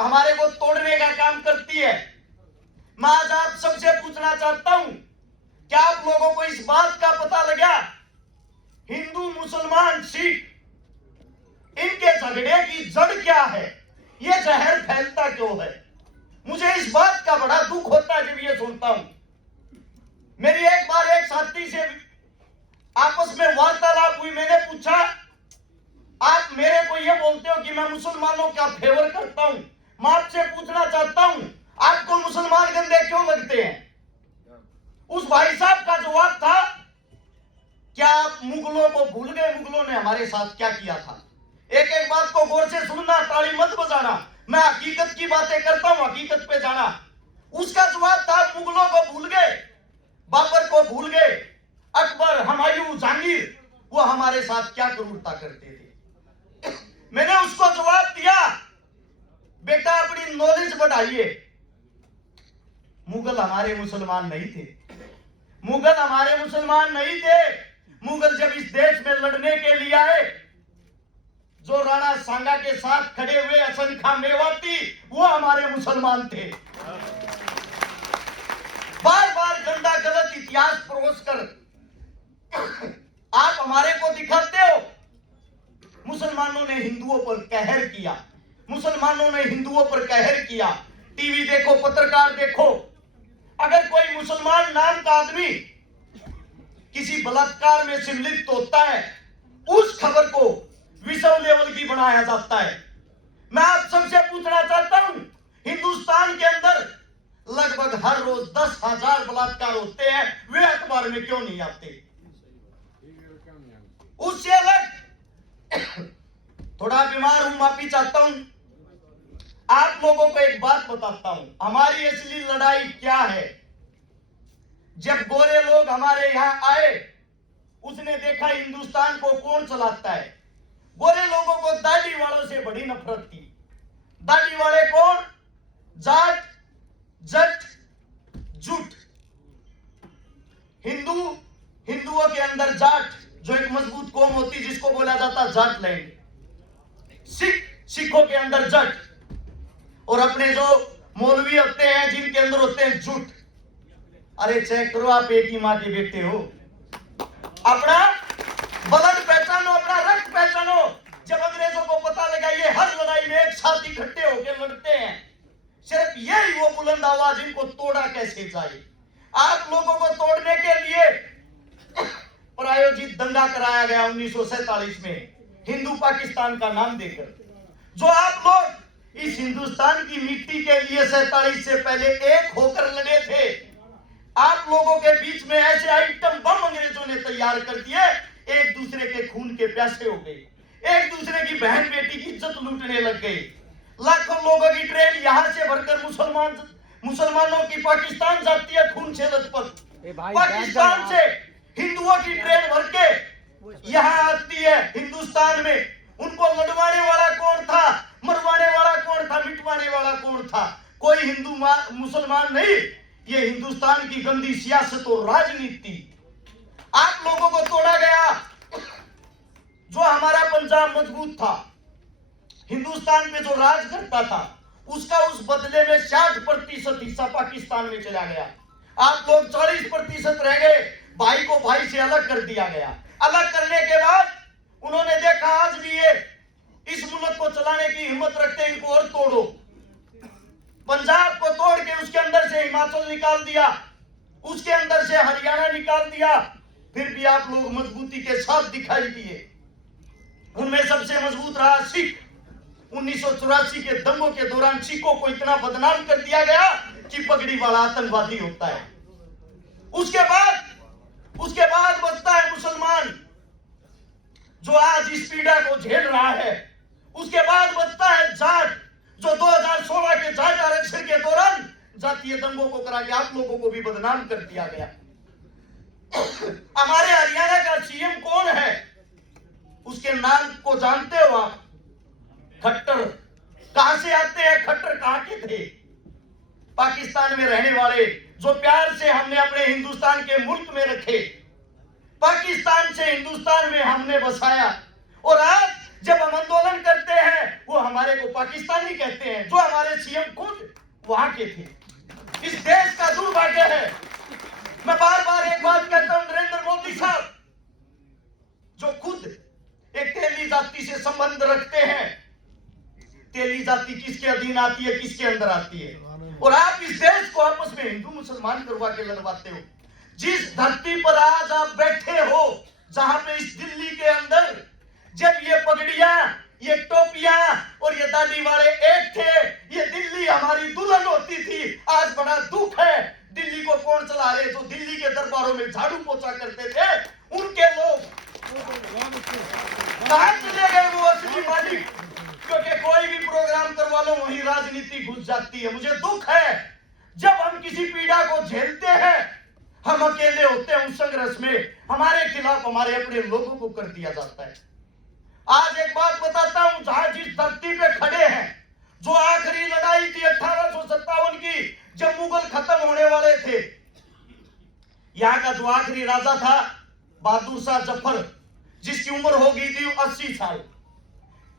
हमारे को तोड़ने का काम करती है। मैं आज आप सबसे पूछना चाहता हूं, क्या आप लोगों को इस बात का पता लगा, हिंदू मुसलमान सिख इनके झगड़े की जड़ क्या है, ये जहर फैलता क्यों है? मुझे इस बात का बड़ा दुख होता है जब ये सुनता हूं। मेरी एक बार एक साथी से आपस में वार्तालाप हुई। मैंने पूछा, आप मेरे को ये बोलते हो कि मैं मुसलमानों का फेवर करता हूं, मैं आपसे पूछना चाहता हूं, आपको मुसलमान गंदे क्यों लगते हैं? उस भाई साहब का जवाब था, क्या आप मुगलों को भूल गए? मुगलों ने हमारे साथ क्या किया था? एक एक बात को गौर से सुनना, ताली मत बजाना। मैं हकीकत की बातें करता हूं, हकीकत पे जाना। उसका जवाब था, मुगलों को भूल गए, बाबर को भूल गए, अकबर, हुमायूं, जहांगीर, वो हमारे साथ क्या क्रूरता करते थे। मैंने उसको जवाब दिया, बेटा अपनी नॉलेज बढ़ाइए। मुगल हमारे मुसलमान नहीं थे, मुगल हमारे मुसलमान नहीं थे। मुगल जब इस देश में लड़ने के लिए आए, जो राणा सांगा के साथ खड़े हुए हसन खां मेवाती, वो हमारे मुसलमान थे। बार बार गंदा गलत इतिहास परोस कर आप हमारे को दिखाते हो, मुसलमानों ने हिंदुओं पर कहर किया, मुसलमानों ने हिंदुओं पर कहर किया। टीवी देखो, पत्रकार देखो, अगर कोई मुसलमान नाम का आदमी किसी बलात्कार में सम्मिलित होता है, उस खबर को विश्व लेवल की बनाया जाता है। मैं आप सबसे पूछना चाहता हूं, हिंदुस्तान के अंदर लगभग हर रोज 10,000 बलात्कार होते हैं, वे अखबार में क्यों नहीं आते? उससे अलग थोड़ा बीमार हूं, माफी चाहता हूं। आप लोगों को एक बात बताता हूं, हमारी असली लड़ाई क्या है। जब गोरे लोग हमारे यहां आए, उसने देखा हिंदुस्तान को कौन चलाता है। गोरे लोगों को दाढ़ी वालों से बड़ी नफरत थी। दाढ़ी वाले कौन? जाट, जट, जुट। हिंदुओं के अंदर जाट, जो एक मजबूत कौम होती जिसको बोला जाता जाट लैंड। सिखों के अंदर जट, और अपने जो मौलवी होते हैं जिनके अंदर होते हैं जुट। अरे चेक करो, आप एक ही मां के बेटे हो। अपना ब्लड पहचानो, अपना रक्त पहचानो। जब अंग्रेजों को पता लगा ये हर लड़ाई में एक साथ इकट्ठे होकर लड़ते हैं, सिर्फ यही वो बुलंद आवाज, इनको तोड़ा कैसे जाए। आप लोगों को तोड़ने के लिए प्रायोजित दंगा कराया गया 1947 में, हिंदू पाकिस्तान का नाम देकर। जो आप लोग इस हिंदुस्तान की मिट्टी के लिए 47 से पहले एक होकर लड़े थे, आप लोगों के बीच में ऐसे आइटम बम अंग्रेजों ने तैयार कर दिए, एक दूसरे के खून के प्यासे हो गए, एक दूसरे की बहन बेटी की इज्जत लूटने लग गए। लाखों लोगों की ट्रेन यहां से भरकर मुसलमानों की पाकिस्तान जाती है खून से लथपथ। पाकिस्तान से हिंदुओं की ट्रेन भर के यहां आती है हिंदुस्तान में। उनको लड़वाने वाला कौन था, मरवाने वाला कौन था, मिटवाने वाला कौन था? कोई हिंदू मुसलमान नहीं, ये हिंदुस्तान की गंदी सियासत और राजनीति। आप लोगों को तोड़ा गया। जो हमारा पंजाब मजबूत था, हिंदुस्तान पे जो राज करता था, उसका उस बदले में 60% हिस्सा पाकिस्तान में चला गया। आप लोग 40% रह गए। भाई को भाई से अलग कर दिया गया। अलग करने के बाद उन्होंने देखा आज भी ये इस मुल्क को चलाने की हिम्मत रखते, इनको और तोड़ो। पंजाब को तोड़ के उसके अंदर से हिमाचल निकाल दिया, उसके अंदर से हरियाणा निकाल दिया। फिर भी आप लोग मजबूती के साथ दिखाई दिए। उनमें सबसे मजबूत रहा सिख। 1984 के दंगों के दौरान सिखों को इतना बदनाम कर दिया गया कि पगड़ी वाला आतंकवादी होता है। उसके बाद बचता है मुसलमान, जो आज इस पीड़ा को झेल रहा है। उसके बाद बचता है जाट, जो 2016 के जाट आरक्षण के दौरान जातीय दंगों को करा के आप लोगों को भी बदनाम कर दिया गया। हमारे हरियाणा का सीएम कौन है? उसके नाम को जानते हो आप? खट्टर। कहां से आते हैं खट्टर? कहां के थे? पाकिस्तान में रहने वाले, जो प्यार से हमने अपने हिंदुस्तान के मुल्क में रखे, पाकिस्तान से हिंदुस्तान में हमने बसाया। और आज जब हम आंदोलन करते हैं वो हमारे को पाकिस्तानी कहते हैं, जो हमारे सीएम खुद वहां के थे। इस देश का दुर्भाग्य है। मैं बार बार एक बात कहता हूं, नरेंद्र मोदी साहब जो खुद एक तेली जाति से संबंध रखते हैं, तेली जाति किसके अधीन आती है, किसके अंदर आती है, और आप इस देश को आपस में हिंदू मुसलमान करवा के लड़वाते हो। जिस धरती पर आज आप बैठे हो, जहां पे इस दिल्ली के अंदर जब ये पगड़ियां, ये टोपियां और ये दाढ़ी वाले एक थे, ये दिल्ली हमारी दुल्हन होती थी। आज बड़ा दुख है, दिल्ली को कौन चला रहे? जो दिल्ली के दरबारों में झाड़ू पोछा करते थे, उनके लोग कहां चले गए? वो असली मालिक, क्योंकि कोई भी प्रोग्राम करवा लो वहीं राजनीति घुस जाती है। मुझे दुख है जब हम किसी पीड़ा को झेलते हैं, हम अकेले होते हैं, उस संघर्ष में हमारे खिलाफ हमारे अपने लोगों को कर दिया जाता है। आज एक बात बताता हूं, जहां जिस धरती पे खड़े हैं, जो आखिरी लड़ाई थी 1857 की, जब मुगल खत्म होने वाले थे, यहां का जो आखिरी राजा था बहादुर शाह जफर, जिसकी उम्र हो गई थी 80 साल।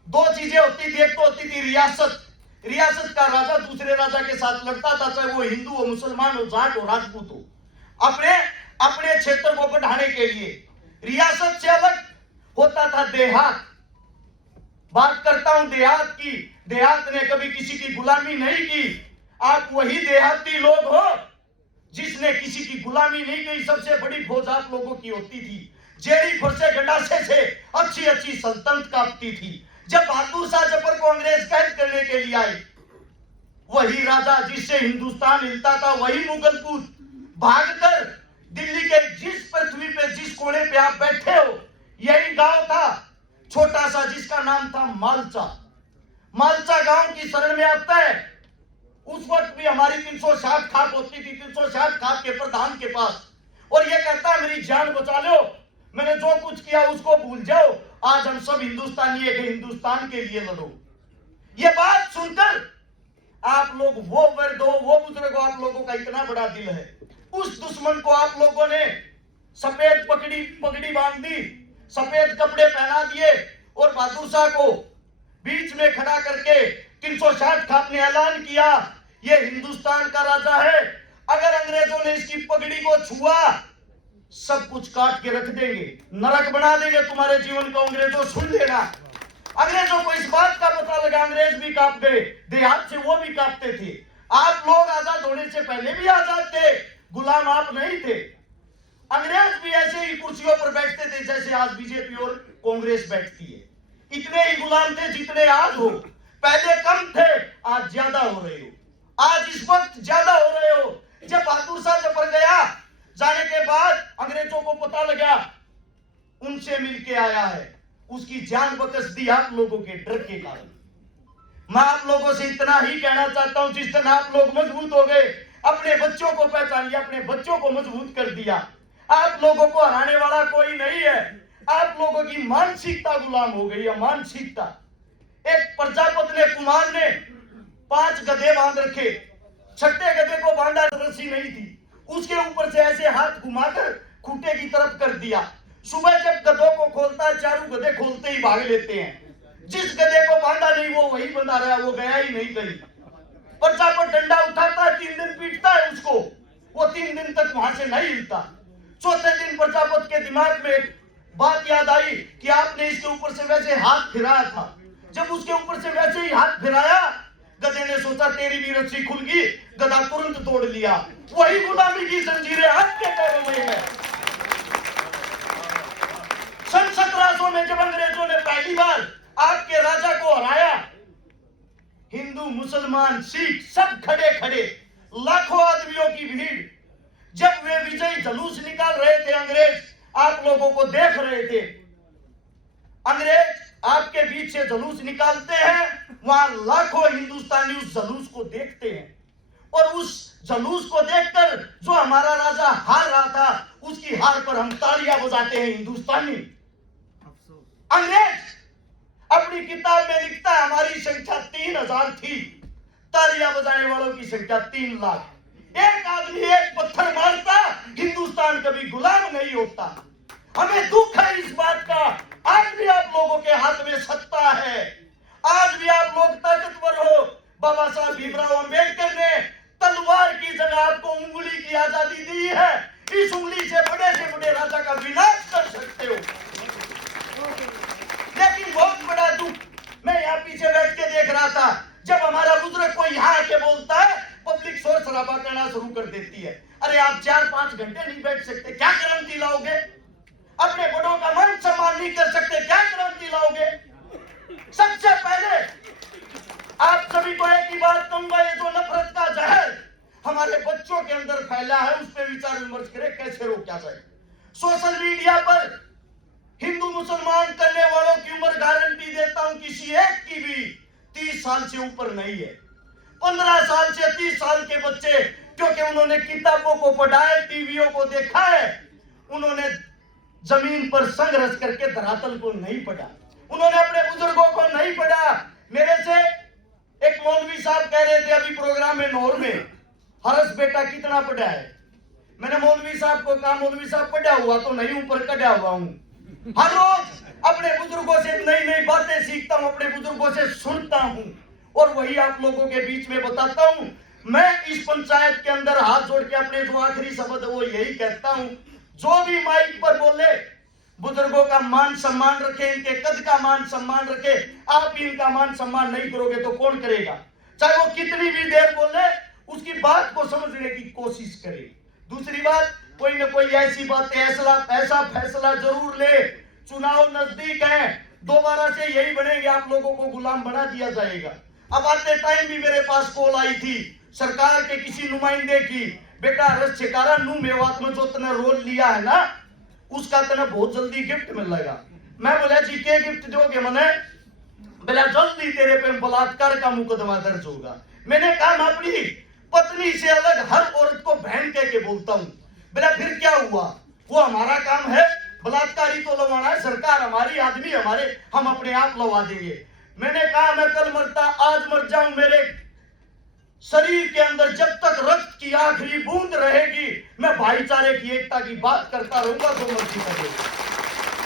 दो चीजें होती थी, एक तो होती थी रियासत, रियासत का राजा दूसरे राजा के साथ लड़ता था, चाहे वो हिंदू हो, मुसलमान हो, जाट हो, राजपूत हो, अपने अपने क्षेत्र को बढ़ाने के लिए। रियासत से अलग होता था देहात। बात करता हूं देहात की। देहात ने कभी किसी की गुलामी नहीं की। आप वही देहाती लोग हो जिसने किसी की गुलामी नहीं की। सबसे बड़ी फौज आप लोगों की होती थी। जेड़ी फरसे गंडासे से अच्छी अच्छी सल्तनत कांपती थी। जब बहादुर शाह जफर को अंग्रेज कैद करने के लिए आए, वही राजा जिससे हिंदुस्तान हिलता था, वही मुगल पूत भागकर दिल्ली के जिस पृथ्वी पे, जिस कोने पे आप बैठे हो, यही गांव था छोटा सा, जिसका नाम था मालचा। मालचा गांव की शरण में आता है। उस वक्त भी हमारी 360 खाप होती थी, 360 खाप के प्रधान के पास, और ये कहता है मेरी जान बचा लो, मैंने जो कुछ किया उसको भूल जाओ, आज हम सब हिंदुस्तानी है, हिंदुस्तान के लिए लड़ो। ये बात सुनकर आप लोग, वो वर्द हो, वो बुजुर्ग हो, आप लोगों का इतना बड़ा दिल है। उस दुश्मन को आप लोगों ने सफेद पगड़ी बांध दी, सफेद कपड़े पहना दिए, और बहादुर शाह को बीच में खड़ा करके 360 खाप ने ऐलान किया, ये हिंदुस्तान का राजा है। अगर अंग्रेजों ने इसकी पगड़ी को छुआ, सब कुछ काट के रख देंगे, नरक बना देंगे तुम्हारे जीवन को। अंग्रेजों सुन लेना, अंग्रेजों को इस बात का पता लगा, अंग्रेज भी कांप गए, देहात से वो भी कांपते थे। आप लोग आजाद होने से पहले भी आजाद थे, गुलाम आप नहीं थे। अंग्रेज भी ऐसे ही कुर्सियों पर बैठते थे जैसे आज बीजेपी और कांग्रेस बैठती है। इतने ही गुलाम थे जितने आज हो। पहले कम थे, आज ज्यादा हो रहे हो। आज इस वक्त ज्यादा हो रहे हो। जब बहादुर शाह जफर गया, जाने के बाद अंग्रेजों को पता लगा उनसे मिलके आया है, उसकी जान बकस दी आप लोगों के डर के कारण। मैं आप लोगों से इतना ही कहना चाहता हूं, जिस दिन आप लोग मजबूत हो गए, अपने बच्चों को पहचान लिया, अपने बच्चों को मजबूत कर दिया, आप लोगों को हराने वाला कोई नहीं है। आप लोगों की मानसिकता गुलाम हो गई है, मानसिकता। एक प्रजापति ने, कुमार ने 5 गधे बांध रखे, छठे गधे को बांधा रस्सी नहीं थी, उसके ऊपर से ऐसे हाथ घुमाकर खूंटे की तरफ कर दिया। सुबह जब गधों को खोलता है, चारों गधे खोलते ही भाग लेते हैं। जिस गधे को बांधा नहीं वो वही बंधा रहा, वो गया ही नहीं कहीं। प्रजापति डंडा उठाता है, 3 दिन पीटता है उसको, वो 3 दिन तक वहां से नहीं हिलता। चौथे दिन प्रजापति के दिमाग में एक बात याद आई कि आपने इसके ऊपर से वैसे हाथ फिराया था। जब उसके ऊपर से वैसे ही हाथ फिराया, गधे ने सोचा तेरी भी रस्सी खुल गई, गधा तुरंत तोड़ लिया। वही गुलामी की जंजीरें आपके पैरों में है। सन 1700 में जब अंग्रेजों ने पहली बार आपके राजा को हराया, हिंदू, मुसलमान, सिख सब खड़े खड़े, लाखों आदमियों की भीड़, जब वे विजयी जुलूस निकाल रहे थे, अंग्रेज आप लोगों को देख रहे थे। अंग्रेज आपके बीच से जुलूस निकालते हैं, वहां लाखों हिंदुस्तानी उस जुलूस को देखते हैं, और उस जुलूस को देखकर जो हमारा राजा हार रहा था, उसकी हार पर हम तालियां बजाते हैं हिंदुस्तानी। अंग्रेज अपनी किताब में लिखता है हमारी संख्या 3000 थी, तालियां बजाने वालों की संख्या 3 लाख। एक आदमी एक पत्थर मारता, हिंदुस्तान कभी गुलाम नहीं होता। हमें दुख है इस बात का आज भी आप लोगों के हाथ में सत्ता है, आज भी आप लोग ताकतवर हो। बाबा साहब भीमराव अंबेडकर ने तलवार की जगह आपको उंगली की आजादी दी है। इस उंगली से बड़े राजा का विनाश कर सकते हो। लेकिन बहुत बड़ा दुख, मैं यहाँ पीछे बैठ के देख रहा था, जब हमारा बुजुर्ग कोई यहाँ आके बोलता है, पब्लिक शोर शराबा करना शुरू कर देती है। अरे आप 4-5 घंटे नहीं बैठ सकते, क्या क्रांति लाओगे? अपने बड़ों का मान सम्मान नहीं कर सकते, क्या क्रांति लाओगे? सबसे पहले आप सभी को एक ही बात कहूंगा, ये जो नफरत का जहर हमारे बच्चों के अंदर फैला है, उस पर विचार विमर्श करें, कैसे रोका जाए। सोशल मीडिया पर हिंदू मुसलमान करने वालों की उम्र गारंटी देता हूं किसी एक की भी 30 साल से ऊपर नहीं है। 15 साल से 30 साल के बच्चे, क्योंकि उन्होंने किताबों को पढ़ा है, टीवियों को देखा है, उन्होंने जमीन पर संघर्ष करके धरातल को नहीं पढ़ा, उन्होंने अपने बुजुर्गों को नहीं पढ़ा। मेरे से एक मौलवी साहब कह रहे थे अभी प्रोग्राम में नौर में, हर्ष बेटा कितना पढ़ा है? मैंने मौलवी साहब को कहा, मौलवी साहब पढ़ा हुआ तो नहीं, ऊपर कटा हुआ हूं। हर रोज अपने बुजुर्गों से नई नई बातें सीखता हूं, अपने बुजुर्गों से सुनता हूं और वही आप लोगों के बीच में बताता हूं। मैं इस पंचायत के अंदर हाथ जोड़ के अपने जो आखिरी शब्द वो यही कहता हूं, जो भी माइक पर बोले बुजुर्गों का मान सम्मान रखे, इनके कद का मान सम्मान रखे। आप इनका मान सम्मान नहीं करोगे तो कौन करेगा? चाहे वो कितनी भी देर बोले, उसकी बात को समझने की कोशिश करे। दूसरी बात, कोई न कोई ऐसी बात ऐसा फैसला जरूर ले। चुनाव नजदीक है, दोबारा से यही बनेंगे, आप लोगों को गुलाम बना दिया जाएगा। अब आते टाइम भी मेरे पास कॉल आई थी सरकार के किसी नुमाइंदे की, बेटा रस छिकारा नू मेवात में जो तने रोल लिया है ना, उसका तने बहुत जल्दी गिफ्ट मिलेगा। मैं बोला जी क्या गिफ्ट दोगे मने? बोला जल्दी तेरे पे बलात्कार का मुकदमा दर्ज होगा। मैंने कहा मैं अपनी पत्नी से अलग हर औरत को बहन कह के बोलता हूँ। बोला फिर क्या हुआ? वो हमारा काम है, बलात्कारी तो लवाना है, सरकार हमारी, आदमी हमारे, हम अपने आप लवा देंगे। मैंने कहा मैं कल मरता आज मर जाऊं, मेरे शरीर के अंदर जब तक रक्त की आखिरी बूंद रहेगी, मैं भाईचारे की एकता की बात करता रहूंगा, जो मर्जी करे।